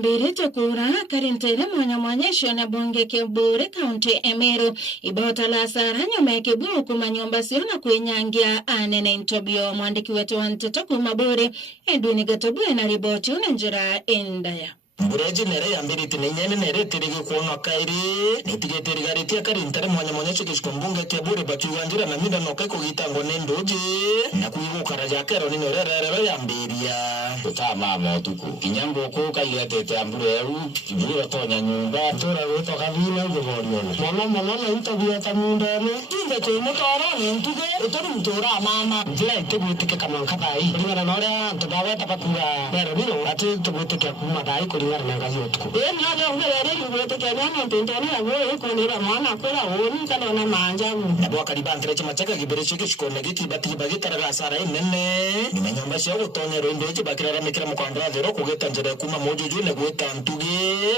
mbere tukura karintere mwanyesho na bonge kebure kaunti Emeru ibota la saranya mekebu kumanyomba siona kwenyangia anene intobio mwandiki wetu wa Nteto Kumabure Edwin Gatobu na riboti unanjira endaya. Mbureji nere ya mbere tinenyene nere terege kuona kairi nitige terigariti akarintere mwanyesho kishkombunge kebure bachuganjira na mida no kaiko gitango nendoje na kuigo karaja kero ni rere ya mberia tutama motuku kinyambo ko kaigete ambureru ibura tonya nyumba tora roto kavina ngoborio mama interview ta mundane tinga ko motoro ntuge utori mtora mama jira tebutike kama kabai ngara nora tobawa tapakura pero bino ati tebutike kuma dai ko ngara nanga yotku nana ngere ngwete kana ntentani abo ko nira mwana kola oni kana na manja na bwa kalibantre chama chaka gibereshike shikone giti bati bagitara rasara nene nimanyamba sha utonye rombeje bakira mikira mukandra zero kugeta njere kuma mojoju ne gweta ntuge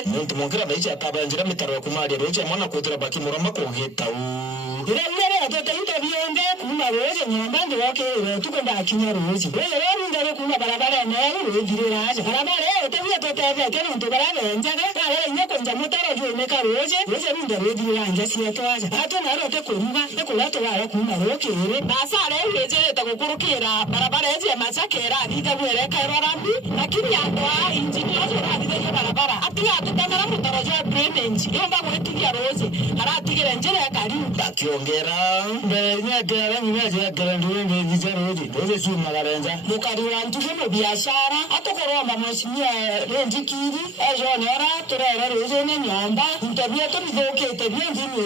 muntu mongera baicha tabanjira mitaro kuma ali roje mwana kwetera baki muramba kugeta iremere atata interview nde kuma roje nyamba ndo wake tukenda kinya roje wewe ndero kuma barabara na roje raje barabara tabia toteve tena ndo barabara njaga kale nyako nja motaro jo meka roje ndo roje ranje sieto aja ato na rote kuruba ekulato wala kuma roke ere basara eje takukurukira barabara eje machakera ikabwere kairorambi lakini atwa engineer zo radide barabara atiga tutamara mutaraje drainage yomba kwetugia roje aratigire njere yakari bakiongera nyagera nyagera ndwende gizeroje roje suma garenza mukari wantu mu biashara atokoromba mwashimia rendikiri ejonera turera roje ne nyomba ntabia to bizoke tabia ndimo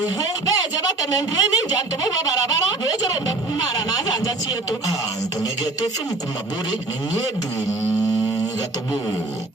beje batamendreni njanto barabara roje romba kumara na anja chieto Antonegete from Kumabure ni Edwin Gatobu.